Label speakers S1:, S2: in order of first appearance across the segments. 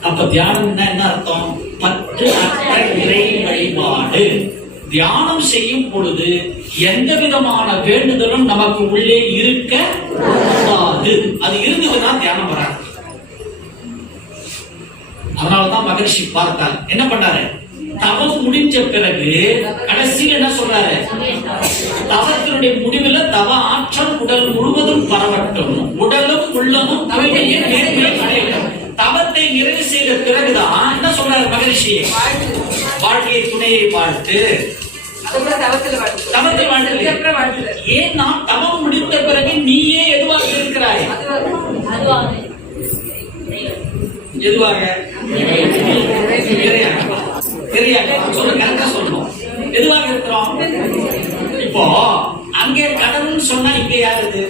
S1: அப்ப தியானம்னா என்ன அர்த்தம்? பற்று அற்ற இறை வழிபாடு. தியானம் செய்யும் பொழுது எந்த விதமான வேண்டுதலும் நமக்கு உள்ளே இருக்க கூடாது. அது இருந்ததுன்னா தியானம் வராது. அதனாலதான் மகரிஷி பார்த்தார். என்ன பண்ணாரு? தவம் முடிஞ்ச பிறகு கடைசியில் என்ன சொல்றாரு? தவத்தினுடைய முடிவுல தவ ஆற்றல் உடல் முழுவதும் பரவட்டும். உடலும் உள்ளமும் தூய்மையை நேர்மையை அடையட்டும் தவத்தை நிறைவு செய்த பிறகுதான் என்ன சொல்றாரு மகரிஷி? வாழ்க்கையை துணையை வாழ்த்து.
S2: தவத்துல வாழ்த்து.
S1: ஏன் நான் தவம் முடிந்த பிறகு நீயே எதுவாக இருக்கிறாய்? எதுவாக? சொல்லணும். எதுவாக இருக்கிறோம்? இப்போ அங்கே கடவுள் சொன்னா இங்க யாரு?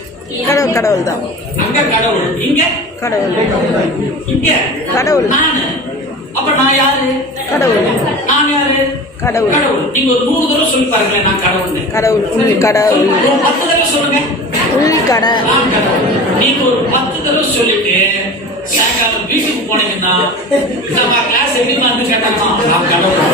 S3: கடவுள் கடவுள் தான்
S1: அங்க கடவுள்? இங்க?
S3: கடவுள்.
S1: இங்க.
S3: கடவுள்.
S1: நானு. அப்ப நான் யாரு?
S3: கடவுள்.
S1: நான் யாரு?
S3: கடவுள்.
S1: கடவுள். நீங்க ஒரு நூறு தடவை சொல்லி பாருங்களேன் நான்
S3: கடவுள். உள் கடவுள்.
S1: ஒரு பத்து தடவை சொல்லுங்க.
S3: உள் கட.
S1: கடவுள். நீங்க ஒரு பத்து தடவை சொல்லிட்டு சாயங்காலம் வீட்டுக்கு போனீங்கன்னா நம்ம கிளாஸ் எப்படி வந்து கேட்டாங்கன்னா நான் கடவுள்.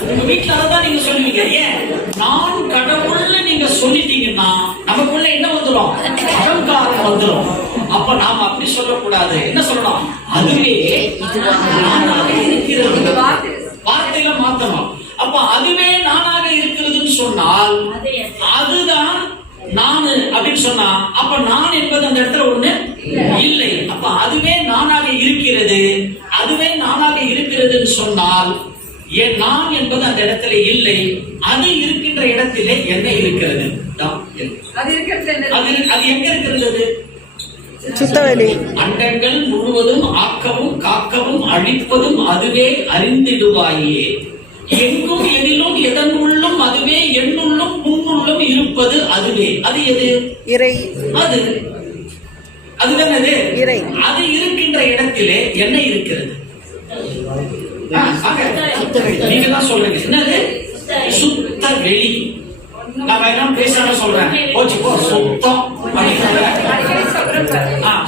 S1: உங்க வீட்டுல அதான் நீங்க சொல்லுவீங்க. ஏன்? நான் கடவுள்னு நீங்க சொல்லிட்டீங்கன்னா நமக்குள்ள என்ன வந்துடும் அகங்காரம் வந்துடும் அப்ப நாம அப்படி சொல்லக்கூடாது. என்ன சொல்லணும்? அதுவே நானாக இருக்கிறது. வார்த்தையில மாத்தணும். அப்ப அதுவே நானாக இருக்கிறதுன்னு சொன்னால் அதுதான் நானு அப்படின்னு சொன்னா அப்ப நான் என்பது அந்த இடத்துல ஒண்ணு இல்லை. அப்ப அதுவே நானாக இருக்கிறது. அதுவே நானாக இருக்கிறதுன்னு சொன்னால் என் நான் என்பது அந்த இடத்துல இல்லை. அது இருக்கின்ற இடத்திலே என்ன இருக்கிறது.
S2: அது
S1: எங்க இருக்கிறது?
S3: சுத்தவெளி.
S1: அண்டங்கள் முழுவதும் ஆக்கவும் காக்கவும் அழிப்பதும் அதுவே அறிந்திடுவாயே. எங்கும் எதிலும் எதன் உள்ளும் அதுவே எண்ணுள்ளும் முன்னுள்ளும் இருப்பது அதுவே. அது எது?
S3: இறை.
S1: அது. அதுதான் அது?
S3: இறை.
S1: அது இருக்கின்ற இடத்திலே என்ன இருக்கிறது. நீங்க தான் சொல்றீங்க. என்னது? சுத்த வெளி நான் பேசாம சொல்றேன். போச்சு போ. சுத்தம்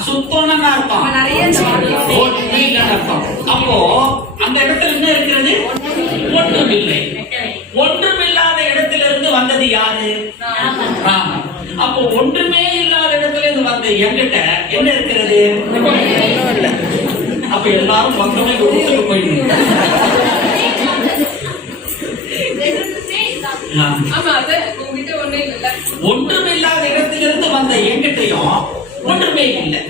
S1: சுத்தம்னு அர்த்தம்? இல்லைன்னு அர்த்தம். அப்போ அந்த இடத்துல என்ன இருக்கிறது? ஒன்றும் இல்லை இடத்துல இருந்து வந்தது யாரு? ராமன். அப்போ ஒன்றுமே இல்லாத இடத்துல இருந்து வந்த எங்கிட்ட என்ன இருக்கிறது? அப்ப எல்லாரும் பக்கமே வீட்டுக்கு போயிடுங்க. ஒன்றுமில்லாத இடத்திலிருந்து வந்த என்கிட்டயும் ஒன்றுமே இல்லை.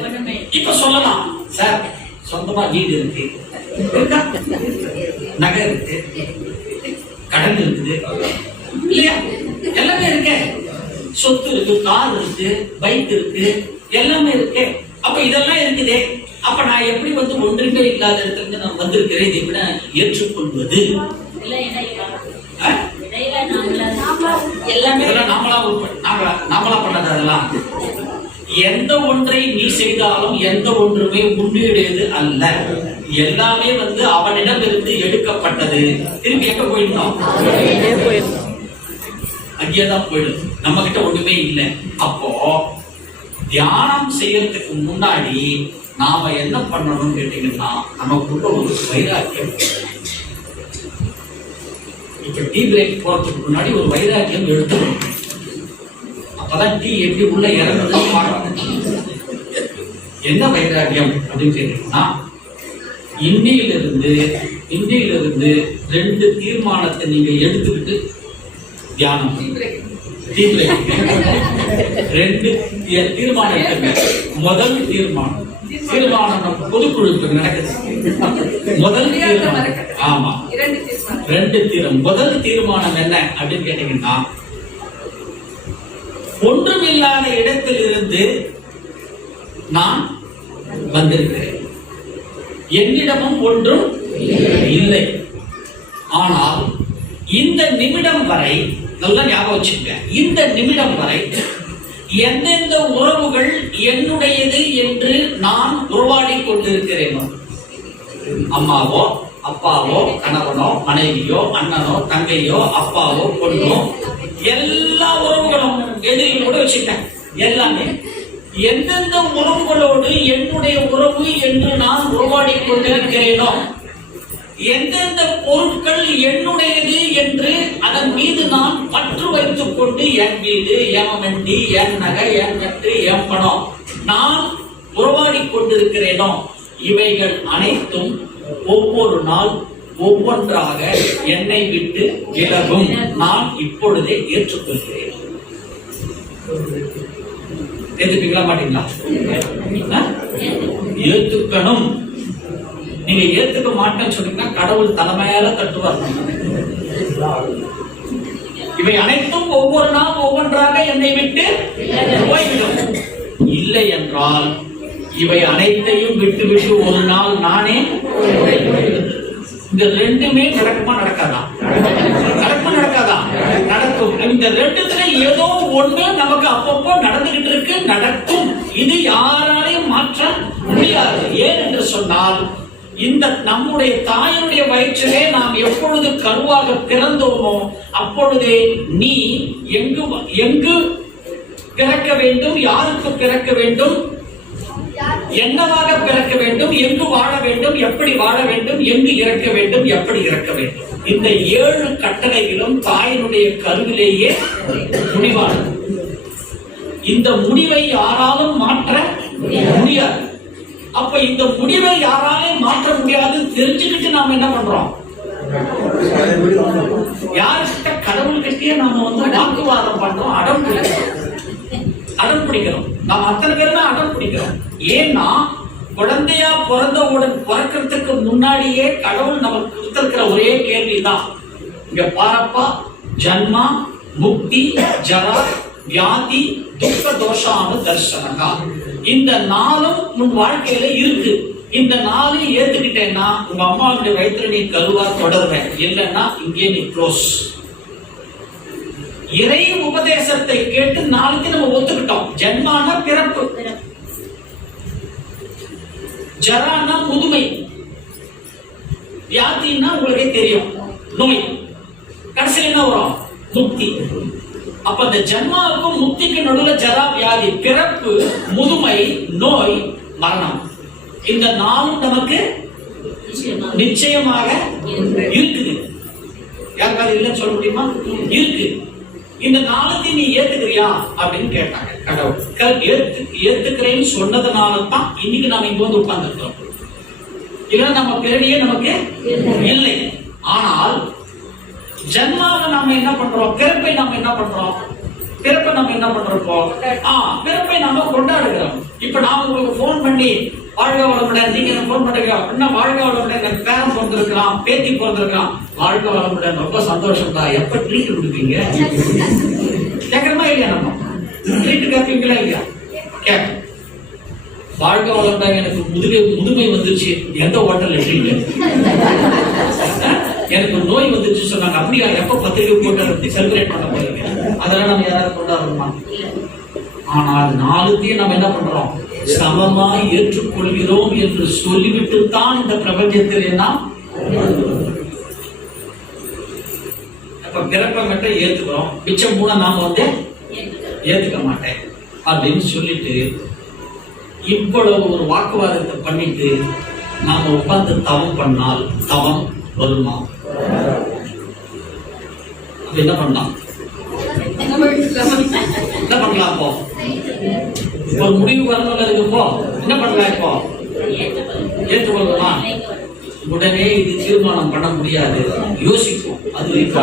S1: இப்ப சொல்லலாம். சார் சொந்தமா வீடு இருக்கு? நகை இருக்கு. கடன் இருக்குது. இல்லையா? எல்லாமே இருக்கு. சொத்து இருக்கு கார் இருக்கு பைக் இருக்கு. எல்லாமே இருக்கு. அப்ப இதெல்லாம் இருக்குதே. அப்ப நான் எப்படி வந்து ஒன்றுமே இல்லாத இடத்துல இருந்து நான் வந்திருக்கிறேன் இதை விட ஏற்றுக்கொள்வது. எல்லாமே இதெல்லாம் நாமளா உட்ப- நாமளா பண்ணது அதெல்லாம். எந்த ஒன்றை நீ செய்தாலும் எந்த ஒன்றுமே உன்னுடையது அல்ல. எல்லாமே வந்து அவனிடமிருந்து எடுக்கப்பட்டது. திரும்பி எங்க போயிருந்தோம்?
S3: அங்கேதான் போயிடும்
S1: போயிடுது. நம்ம கிட்ட ஒண்ணுமே இல்லை. அப்போ தியானம் செய்யறதுக்கு முன்னாடி நாம என்ன பண்ணணும்னு கேட்டீங்கன்னா நமக்குள்ள ஒரு வைராக்கியம். இப்ப டீ பிரேக் போறதுக்கு முன்னாடி ஒரு வைராக்கியம் எடுத்துக்கணும் அப்பதான் டீ எப்படி உள்ள இறங்குதுன்னு பார்க்கணும். என்ன வைராக்கியம் அப்படின்னு கேட்டீங்கன்னா இன்னையிலிருந்து இன்னையிலிருந்து ரெண்டு தீர்மானத்தை நீங்க எடுத்துக்கிட்டு தியானம் டீ பிரேக் ரெண்டு தீ- தீர்மானம் எடுத்துங்க முதல் தீர்மானம். தீர்மானம். பொதுக்குழுக்கு நடக்குது. முதல் தீர்மானம். ஆமா. ரெண்டு தீர் முதல் தீர்மானம் என்ன அப்படின்னு கேட்டீங்கன்னா ஒன்றுமில்லாத இடத்தில் இருந்து நான் வந்திருக்கிறேன். என்னிடமும் ஒன்றும் இல்லை. ஆனால் இந்த நிமிடம் வரை நல்லா ஞாபகம் வச்சுக்க இந்த நிமிடம் வரை எந்தெந்த உறவுகள் என்னுடையது என்று நான் உருவாடி கொண்டிருக்கிறேனோ அம்மாவோ அப்பாவோ கணவனோ மனைவியோ அண்ணனோ தங்கையோ அப்பாவோ பொண்ணோ எல்லா உறவுகளும் எதிரிகளோட கூட வச்சுட்டேன் எல்லாமே எந்தெந்த உறவுகளோடு என்னுடைய உறவு என்று நான் உருவாடி கொண்டிருக்கிறேனோ எந்தெந்த பொருட்கள் என்னுடையது என்று அதன் மீது நான் பற்று வைத்துக் கொண்டு என் வீடு என் வண்டி என் நகை என் கட்டு என் பணம் நான் உறவாடிக் கொண்டிருக்கிறேனோ இவைகள் அனைத்தும் ஒவ்வொரு நாள் ஒவ்வொன்றாக என்னை விட்டு விலகும் நான் இப்பொழுதே ஏற்றுக்கொள்கிறேன். ஏத்துப்பீங்களா மாட்டீங்களா? ஏத்துக்கணும். நீங்க ஏத்துக்க மாட்டேன்னு சொன்னீங்கன்னா கடவுள் தலைமையால தட்டுவார். இவை அனைத்தும் ஒவ்வொரு நாள் ஒவ்வொன்றாக என்னை விட்டு போய்விடும். இல்லை என்றால் இவை அனைத்தையும் விட்டு விட்டு ஒரு நாள் நானே இந்த ரெண்டுமே நடக்குமா நடக்காதா? நடக்குமா நடக்காதா? நடக்கும். இந்த ரெண்டுத்துல ஏதோ ஒண்ணு நமக்கு அப்பப்போ நடந்துகிட்டு இருக்கு நடக்கும். இது யாராலையும் மாற்ற முடியாது. ஏன் என்று சொன்னால் இந்த நம்முடைய தாயினுடைய வயிற்றிலே நாம் எப்பொழுது கருவாக பிறந்தோமோ அப்பொழுதே நீ எங்கு எங்கு பிறக்க வேண்டும் யாருக்கு பிறக்க வேண்டும்? என்னவாக பிறக்க வேண்டும்? எங்கு வாழ வேண்டும்? எப்படி வாழ வேண்டும்? எங்கு இறக்க வேண்டும்? எப்படி இறக்க வேண்டும்? இந்த ஏழு கட்டளைகளும் தாயினுடைய கருவிலேயே முடிவானது. இந்த முடிவை யாராலும் மாற்ற முடியாது. அப்ப இந்த முடிவை யாராலையும் மாற்ற முடியாது? தெரிஞ்சுக்கிட்டு நாம என்ன பண்றோம்? யாருக்கிட்ட கடவுள்கிட்டயே நாம வந்து வாக்குவாதம் பண்றோம்? அடம் பிடிக்கிறோம். அடம் பிடிக்கிறோம். நாம் அத்தனை பேருமே ஏன்னா குழந்தையா பிறந்தவுடன் பிறக்கிறதுக்கு முன்னாடியே கடவுள் நமக்கு கொடுத்திருக்கிற ஒரே கேள்விதான். இங்க பாரப்பா ஜன்மா முக்தி ஜரா வியாதி துக்க தோஷானு தர்சனகா இந்த நாளும் உன் வாழ்க்கையில இருக்கு. இந்த நாளையும் ஏத்துக்கிட்டேன்னா உங்க அம்மாவுடைய வயிற்றுல நீ கருவா தொடர்வ. இல்லைன்னா இங்கே நீ க்ளோஸ் இறை உபதேசத்தை கேட்டு நாளைக்கு நம்ம ஒத்துக்கிட்டோம். ஜென்மான பிறப்பு. ஜரானா முதுமை வியாதின்னா உங்களுக்கே தெரியும். நோய். கடைசியில் என்ன வரும்? முக்தி. அப்ப இந்த ஜன்மாவுக்கும் முக்திக்கு நடுவில் ஜரா வியாதி. பிறப்பு முதுமை நோய் மரணம். இந்த நாளும் நமக்கு நிச்சயமாக இருக்குது. யாருக்காவது இல்லைன்னு சொல்ல முடியுமா? இருக்கு. இந்த நாளுக்கு நீ ஏத்துக்கிறியா அப்படின்னு கேட்டாங்க. கடவுள். க- ஏத்து ஏத்துக்கிறேன்னு சொன்னதுனால தான் இன்னைக்கு நாம இங்க வந்து உட்கார்ந்துருக்கோம் இல்லைன்னா நம்ம பிறவியே நமக்கு இல்லை. ஆனால் ஜன்மாவை நாம என்ன பண்றோம்? பிறப்பை நாம என்ன பண்றோம்? பிறப்பை நம்ம என்ன பண்றோம் இப்போ? ஆ பிறப்பை நாம கொண்டாடுகிறோம். இப்ப நான் உங்களுக்கு போன் பண்ணி வாழ்க வளமுடன். நீங்க எனக்கு போன் பண்ணுங்க அப்படின்னா வாழ்க வளமுடன் எனக்கு பேரன் பிறந்திருக்கலாம் பேத்தி பிறந்திருக்கான் வாழ்க வளமுடன். ரொம்ப சந்தோஷம் தான் எப்ப ட்ரீட் கொடுப்பீங்க? கேட்கறமா இல்லையா நம்ம? ட்ரீட் கேட்பீங்களா இல்லையா? கேட்க வாழ்க வளமுடன் எனக்கு முதுமை முதுமை வந்துருச்சு. எந்த ஹோட்டல் ட்ரீட் எனக்கு நோய் வந்துச்சு சொன்னாங்க. அப்படியா? எப்ப பத்திரிகை போட்டு செலிப்ரேட் பண்ண போறீங்க? அதெல்லாம் நம்ம யாராவது கொண்டாடுறோமா? ஆனால் நாளுக்கே நம்ம என்ன பண்றோம்? சமமாய் ஏற்றுக்கொள்கிறோம் என்று சொல்லிவிட்டு தான் இந்த பிரபஞ்சத்தில் நாம் அப்ப பிறப்பை மட்டும் ஏத்துக்கிறோம். மிச்சம் கூட நாம வந்து ஏத்துக்க மாட்டேன். அப்படின்னு சொல்லிட்டு இவ்வளவு ஒரு வாக்குவாதத்தை பண்ணிட்டு நாம உட்கார்ந்து தவம் பண்ணால் தவம் வருமா? என்ன பண்ணலாம்? இப்போ முடிவு வரணும்ல இருக்கப்போ என்ன பண்ணலாம் இப்போ? ஏற்றுக்கொள்ளலாமா உடனே இது தீர்மானம் பண்ண முடியாது. யோசிப்போம். அது இருக்கா?